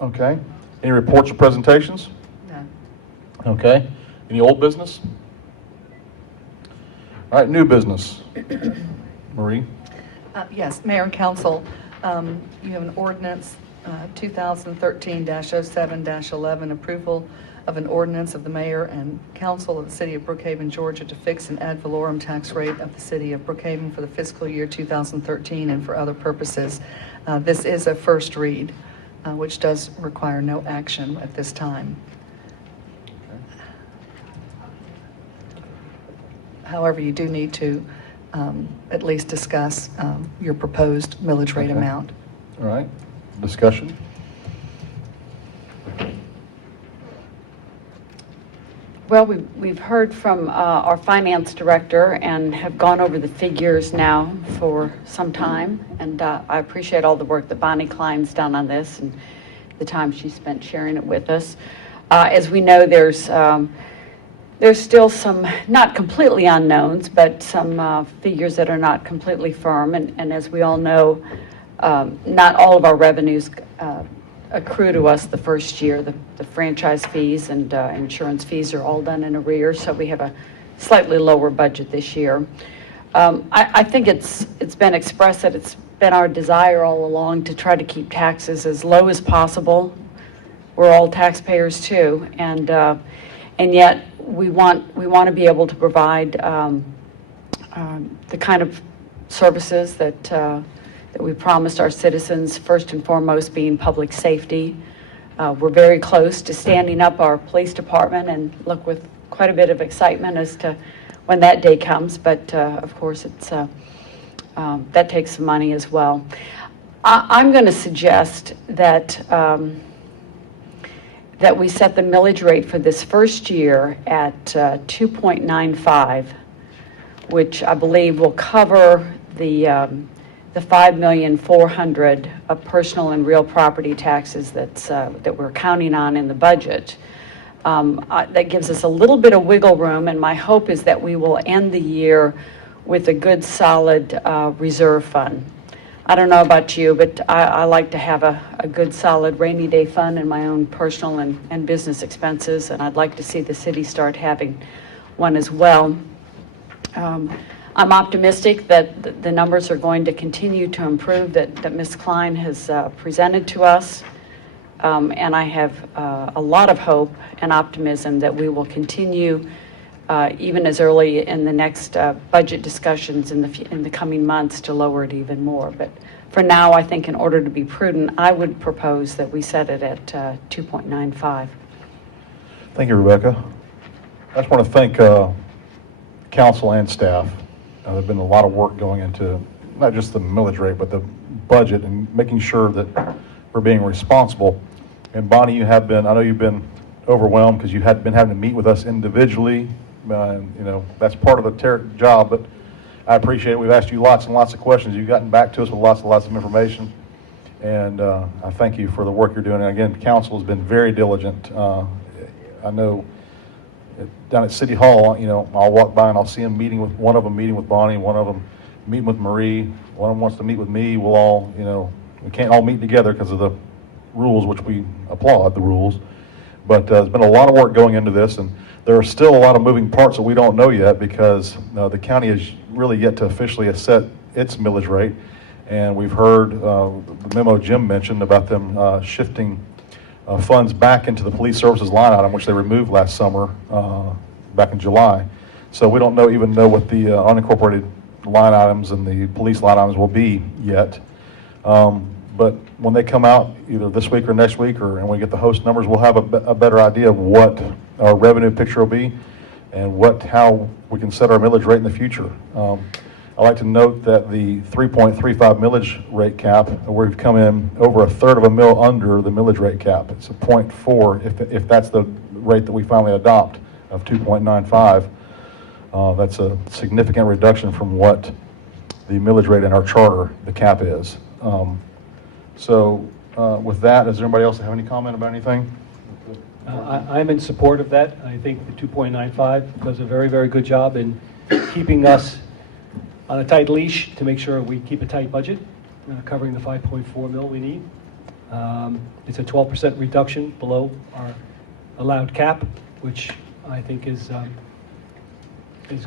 Okay. Any reports or presentations? No. Okay. Any old business? All right, new business. Marie? Yes, Mayor and Council, you have an ordinance 2013-07-11, approval of an ordinance of the Mayor and Council of the City of Brookhaven, Georgia, to fix an ad valorem tax rate of the City of Brookhaven for the fiscal year 2013 and for other purposes. This is a first read, which does require no action at this time. However, you do need to at least discuss your proposed millage rate Okay. amount. All right. Discussion? Well, we've heard from our finance director and have gone over the figures now for some time, and I appreciate all the work that Bonnie Klein's done on this and the time she spent sharing it with us. As we know, there's still some not completely unknowns, but some figures that are not completely firm, and as we all know, not all of our revenues accrue to us the first year. The franchise fees and insurance fees are all done in arrears, so we have a slightly lower budget this year. I think it's been expressed that it's been our desire all along to try to keep taxes as low as possible. We're all taxpayers too, and yet we want to be able to provide the kind of services that we promised our citizens, first and foremost being public safety. We're very close to standing up our police department and look with quite a bit of excitement as to when that day comes, but of course it's that takes some money as well. I'm going to suggest that that we set the millage rate for this first year at 2.95, which I believe will cover the $5,400,000 of personal and real property taxes that we're counting on in the budget. That gives us a little bit of wiggle room, and my hope is that we will end the year with a good, solid reserve fund. I don't know about you, but I like to have a good, solid rainy day fund in my own personal and business expenses, and I'd like to see the city start having one as well. I'm optimistic that the numbers are going to continue to improve that Ms. Klein has presented to us, and I have a lot of hope and optimism that we will continue even as early in the next budget discussions in the coming months to lower it even more. But for now, I think in order to be prudent, I would propose that we set it at 2.95. Thank you, Rebecca. I just want to thank council and staff. There's been a lot of work going into not just the millage rate, but the budget and making sure that we're being responsible. And Bonnie, I know you've been overwhelmed because you had been having to meet with us individually. That's part of the job, but I appreciate it. We've asked you lots and lots of questions. You've gotten back to us with lots and lots of information, and I thank you for the work you're doing. And again, council has been very diligent. I know down at City Hall, I'll walk by and I'll see them meeting with Bonnie, one of them meeting with Marie, one of them wants to meet with me. We'll all, we can't all meet together because of the rules, which we applaud the rules. But there's been a lot of work going into this, and there are still a lot of moving parts that we don't know yet because the county has really yet to officially set its millage rate. And we've heard the memo Jim mentioned about them shifting funds back into the police services line item, which they removed last summer, back in July. So we don't even know what the unincorporated line items and the police line items will be yet. But when they come out either this week or next week, and we get the host numbers, we'll have a better idea of what our revenue picture will be and how we can set our millage rate in the future. I'd like to note that the 3.35 millage rate cap, we've come in over a third of a mil under the millage rate cap. It's a 0.4 if that's the rate that we finally adopt of 2.95. That's a significant reduction from what the millage rate in our charter, the cap is. With that, does anybody else have any comment about anything? I'm in support of that. I think the 2.95 does a very, very good job in keeping us on a tight leash to make sure we keep a tight budget, covering the 5.4 mil we need. It's a 12% reduction below our allowed cap, which I think is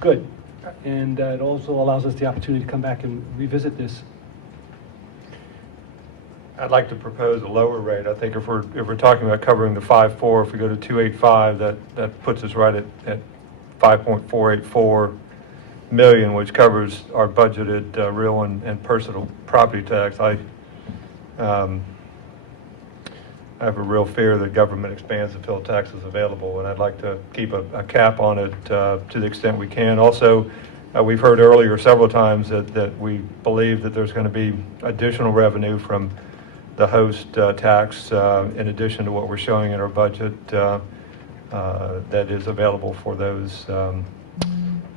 good. And it also allows us the opportunity to come back and revisit this. I'd like to propose a lower rate. I think if we're talking about covering the 5.4, if we go to 285, that puts us right at 5.484 million, which covers our budgeted real and personal property tax. I have a real fear that government expands until tax is available, and I'd like to keep a cap on it to the extent we can. Also, we've heard earlier several times that we believe that there's going to be additional revenue from the host tax in addition to what we're showing in our budget that is available for those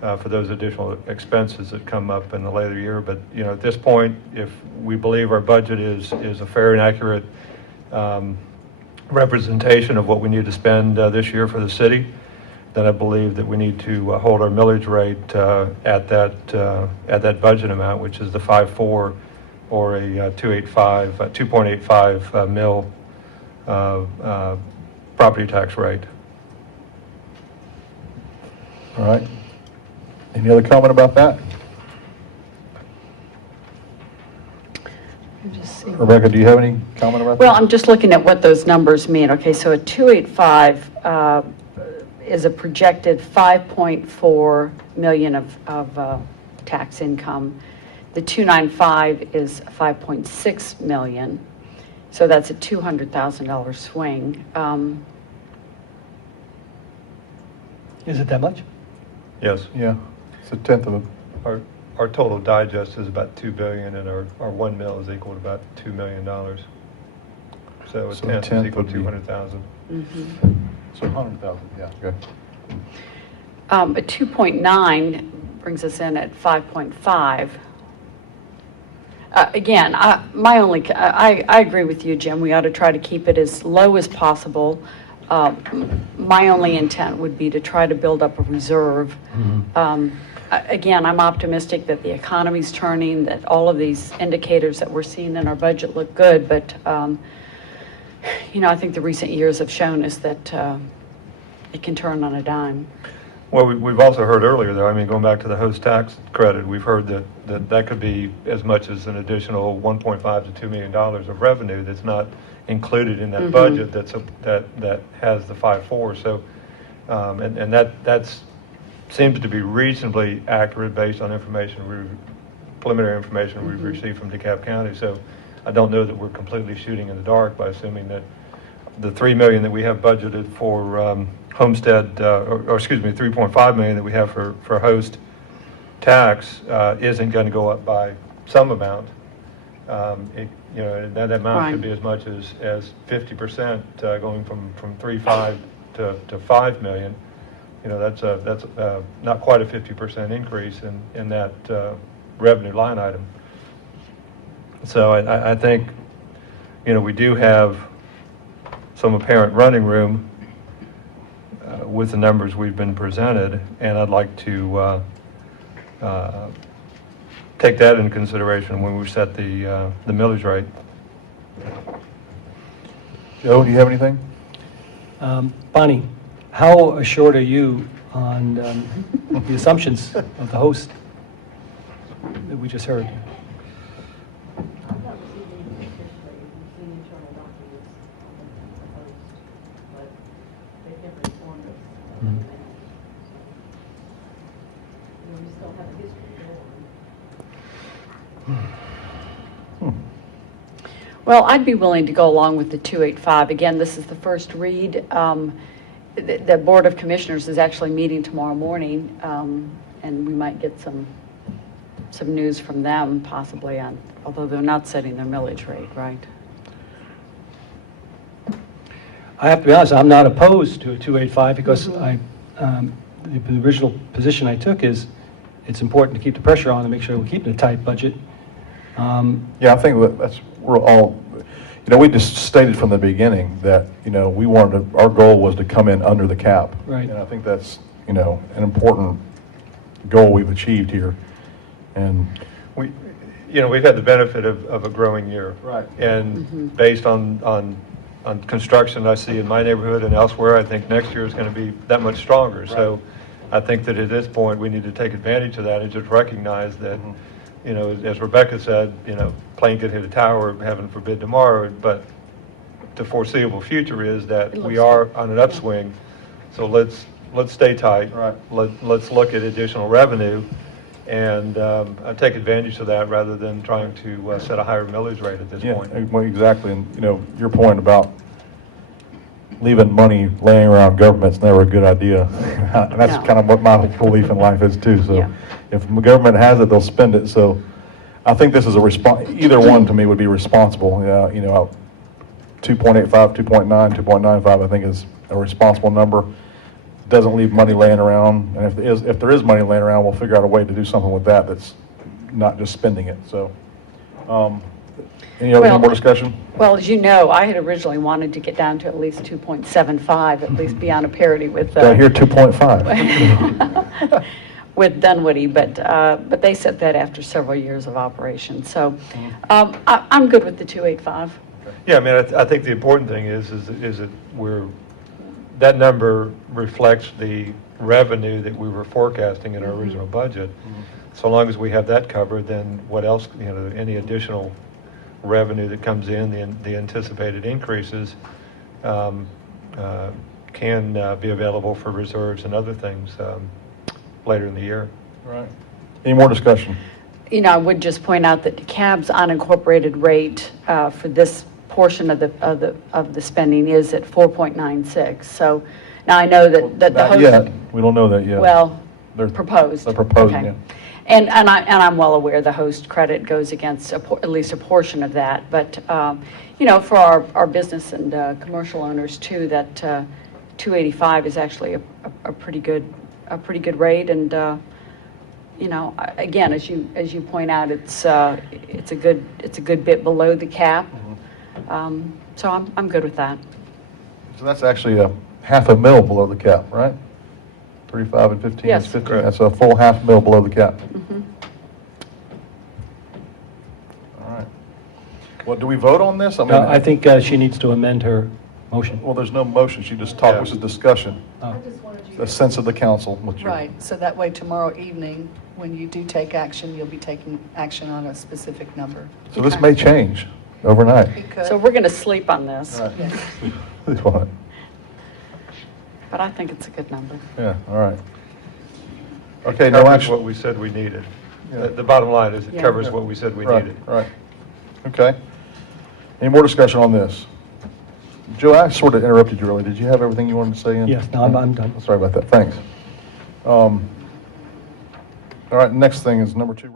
additional expenses that come up in the later year. But at this point, if we believe our budget is a fair and accurate representation of what we need to spend this year for the city, then I believe that we need to hold our millage rate at that budget amount, which is the 5.4 or a 2.85 mil property tax rate. All right. Any other comment about that? Rebecca, do you have any comment about that? Well, I'm just looking at what those numbers mean. Okay, so a 285 is a projected 5.4 million of tax income. The 295 is 5.6 million, so that's a $200,000 swing. Is it that much? Yes. Yeah, it's a tenth of a. Our total digest is about $2 billion, and our 1 mil is equal to about $2 million. So a tenth is equal to 200,000. So 100,000, yeah, good. A 2.9 brings us in at 5.5. Again, I agree with you, Jim. We ought to try to keep it as low as possible. My only intent would be to try to build up a reserve. Again, I'm optimistic that the economy's turning, that all of these indicators that we're seeing in our budget look good, but I think the recent years have shown us that it can turn on a dime. Well, we've also heard earlier, though, going back to the host tax credit, we've heard that could be as much as an additional $1.5 to $2 million of revenue that's not included in that budget that has the 5.4. So, and that seems to be reasonably accurate based on preliminary information we've received from DeKalb County. So, I don't know that we're completely shooting in the dark by assuming that the $3 million that we have budgeted for homestead, or excuse me, 3.5 million that we have for host tax isn't going to go up by some amount. That amount could be as much as 50%, going from 3.5 to 5 million. That's not quite a 50% increase in that revenue line item. So I think we do have some apparent running room with the numbers we've been presented, and I'd like to take that into consideration when we set the millage rate. Joe, do you have anything? Bonnie, how assured are you on the assumptions of the host that we just heard? Well, I'd be willing to go along with the 285. Again, this is the first read. The Board of Commissioners is actually meeting tomorrow morning, and we might get some news from them possibly although they're not setting their millage rate, right? I have to be honest, I'm not opposed to a 285 because the original position I took is it's important to keep the pressure on and make sure we're keeping a tight budget. Yeah, I think we're all, we just stated from the beginning that, our goal was to come in under the cap. Right. And I think that's, an important goal we've achieved here. And you know, we've had the benefit of a growing year. Right. And based on construction I see in my neighborhood and elsewhere, I think next year is going to be that much stronger. So I think that at this point, we need to take advantage of that and just recognize that, you know, as Rebecca said, you know, plane could hit a tower, heaven forbid tomorrow, but the foreseeable future is that we are on an upswing. So let's stay tight. Right. Let's look at additional revenue and take advantage of that rather than trying to set a higher millage rate at this point. Well, exactly, and, you know, your point about leaving money laying around government's never a good idea. And that's No. kind of what my belief in life is too, so Yeah. if the government has it, they'll spend it, so I think this is a either one to me would be responsible, you know, 2.85, 2.9, 2.95, I think is a responsible number. Doesn't leave money laying around, and if there is money laying around, we'll figure out a way to do something with that that's not just spending it, so. Any Well, more discussion? Well, as you know, I had originally wanted to get down to at least 2.75, at least be on a parity with. Got here 2.5. With Dunwoody, but they set that after several years of operation. So I'm good with the 285. Yeah, I mean, I think the important thing is that that number reflects the revenue that we were forecasting in our original budget. So long as we have that covered, then what else, you know, any additional revenue that comes in, the anticipated increases can be available for reserves and other things later in the year. Right. Any more discussion? You know, I would just point out that DeKalb's unincorporated rate for this portion of the spending is at 4.96. So now I know that the Not host. yet. We don't know that yet. Well, They're proposed. They're proposing Okay. it. And I'm well aware the host credit goes against at least a portion of that. But, you know, for our business and commercial owners too, that 285 is actually a pretty good rate. And, you know, again, as you point out, it's a good bit below the cap. So I'm good with that. So that's actually a $500,000 below the cap, right? 35 and 15 Yes. is 15. Correct. That's a full $500,000 below the cap. All right. Well, do we vote on this? I think she needs to amend her motion. Well, there's no motion. She just talked, this is discussion. Oh. The sense of the council. What's your- Right, so that way tomorrow evening, when you do take action, you'll be taking action on a specific number. So this may change overnight. It could. So we're going to sleep on this, All right. Yes. That's fine. but I think it's a good number. Yeah, all right. Okay, It no covers action. what we said we needed. Yeah. The bottom line is it Yeah. covers what we said we Right, needed. right. Okay. Any more discussion on this? Joe, I sort of interrupted you earlier. Did you have everything you wanted to say? Yes, no, I'm done. Sorry about that. Thanks. All right, next thing is number 2.